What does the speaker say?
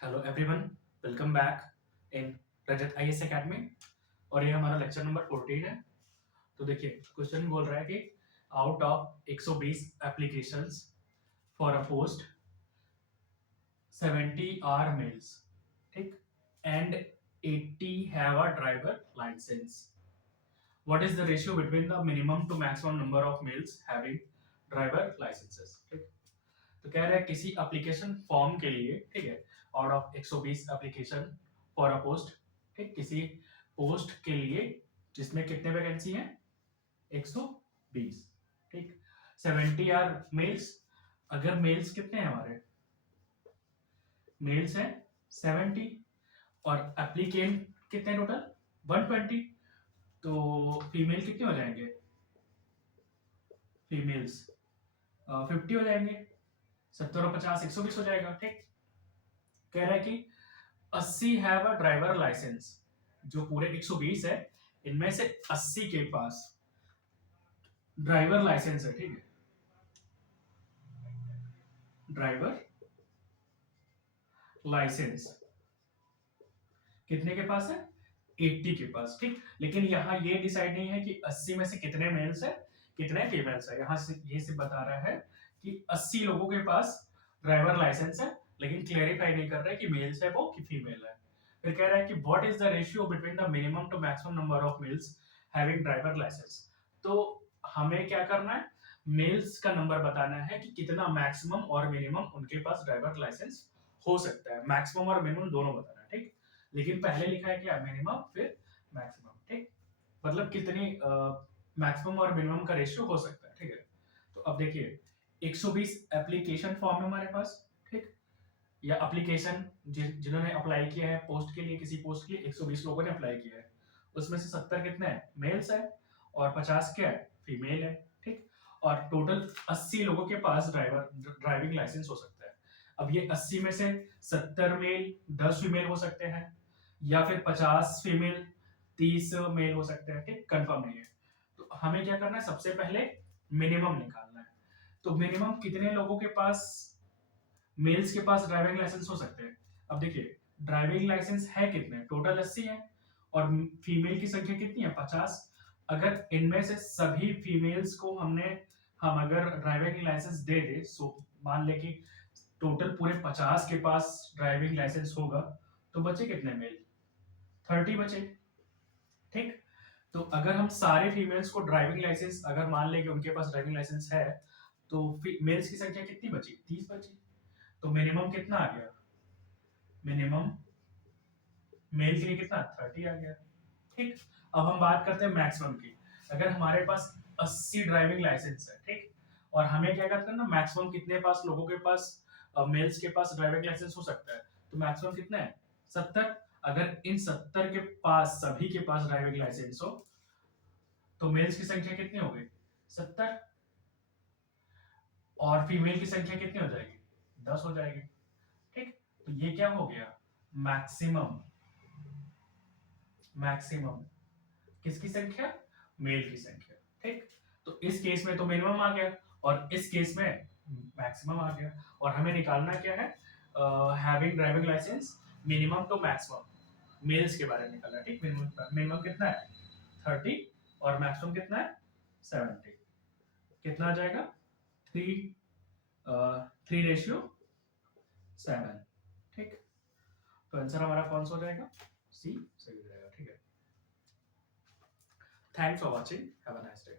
Hello everyone, welcome back in Rajat IAS academy. और ये हमारा लेक्चर नंबर 14 है। तो देखिए, क्वेश्चन बोल रहा है कि out of 120 applications for a post 70 are males, ठीक, and 80 have a driver licence. What is the ratio between the minimum to maximum number of males having driver licences? ठीक, तो कह रहा है किसी एप्लीकेशन फॉर्म के लिए, ठीक है, out of 120 application for a post, ठीक, किसी पोस्ट के लिए जिसमें कितने वैकेंसी हैं? 120, ठीक। 70 आर मेल्स। अगर मेल्स कितने हैं हमारे? मेल्स हैं 70 और एप्लीकेंट कितने टोटल? 120। तो फीमेल कितने हो जाएंगे? फीमेल्स 50 हो जाएंगे। 70 और 50 120 हो जाएगा, ठीक। कह रहा है कि 80 हैव अ ड्राइवर लाइसेंस। जो पूरे 120 है, इनमें से 80 के पास ड्राइवर लाइसेंस है, ठीक है। ड्राइवर लाइसेंस कितने के पास है? 80 के पास, ठीक। लेकिन यहाँ ये डिसाइड नहीं है कि 80 में से कितने मेल्स है, कितने फीमेल्स है। यहाँ से ये सिर्फ बता रहा है कि 80 लोगों के पास ड्राइवर लाइसेंस है, लेकिन क्लेरिफाई नहीं कर रहा है कि मेल्स है वो कि फीमेल है। फिर कह रहा है कि what is the ratio between the minimum to maximum number of males having driver licence. तो हमें क्या करना है? मेल्स का नंबर बताना है कि कितना मैक्सिमम और मिनिमम उनके पास ड्राइवर लाइसेंस हो सकता है। मैक्सिमम और मिनिमम दोनों बताना है, ठीक। लेकिन पहले लिखा है क्या? मिनिमम फिर मैक्सिमम, ठीक। मतलब कितनी मैक्सिमम और मिनिमम का रेशियो हो सकता है, ठीक है। तो अब देखिए, 120 एप्लीकेशन फॉर्म है हमारे पास, ठीक। या एप्लीकेशन जिन्होंने अप्लाई किया है पोस्ट के लिए, किसी पोस्ट के लिए 120 लोगों ने अप्लाई किया है। उसमें से 70 कितने हैं? मेल्स है और 50 क्या है? फीमेल है, ठीक। और टोटल 80 लोगों के पास ड्राइविंग लाइसेंस हो सकता है। अब ये 80 में से 70 मेल, 10 फीमेल हो सकते हैं, या फिर 50 फीमेल, 30 मेल हो सकते हैं, ठीक। कंफर्म नहीं है। तो हमें क्या करना है? सबसे पहले मिनिमम निकालना है। तो मिनिमम कितने लोगों के पास, मेल्स के पास ड्राइविंग लाइसेंस हो सकते हैं? अब देखिए, ड्राइविंग लाइसेंस है कितने? टोटल 80 है और फीमेल की संख्या कितनी है? 50। अगर इनमें से सभी फीमेल्स को हम अगर ड्राइविंग लाइसेंस दे दे, सो मान ले कि टोटल पूरे 50 के पास ड्राइविंग लाइसेंस होगा, तो बचे कितने मेल? 30 बचे, ठीक। तो अगर हम सारे फीमेल्स को ड्राइविंग लाइसेंस, अगर मान लें कि उनके पास ड्राइविंग लाइसेंस है, तो मेल्स की संख्या कितनी बची? 30 बची। तो मिनिमम कितना आ गया? मिनिमम मेल के लिए कितना? 30 आ गया, ठीक। अब हम बात करते हैं मैक्सिमम की। अगर हमारे पास 80 ड्राइविंग लाइसेंस है, ठीक, और हमें क्या करना है? मैक्सिमम कितने पास लोगों के पास, मेल्स के पास ड्राइविंग लाइसेंस हो सकता है? तो मैक्सिमम कितना है? 70। अगर इन 70 के पास, सभी के पास ड्राइविंग लाइसेंस हो, तो मेल्स की संख्या कितनी हो गई? 70। और फीमेल की संख्या कितनी हो जाएगी? 10 हो जाएगी, ठीक। तो ये क्या हो गया? मैक्सिमम। मैक्सिमम किसकी संख्या? मेल की संख्या, ठीक। तो इस केस में तो मिनिमम आ गया और इस केस में मैक्सिमम आ गया। और हमें निकालना क्या है? Having driving licence minimum to maximum males के बारे में निकालना है, ठीक। मिनिमम मिनिमम कितना है? 30 और मैक्सिमम कितना है? 70। कितना आ जाएगा? 3 3:7, ठीक। तो आंसर हमारा कौन सा हो जाएगा? सी सही हो जाएगा, ठीक है। Thanks for watching, have a nice day.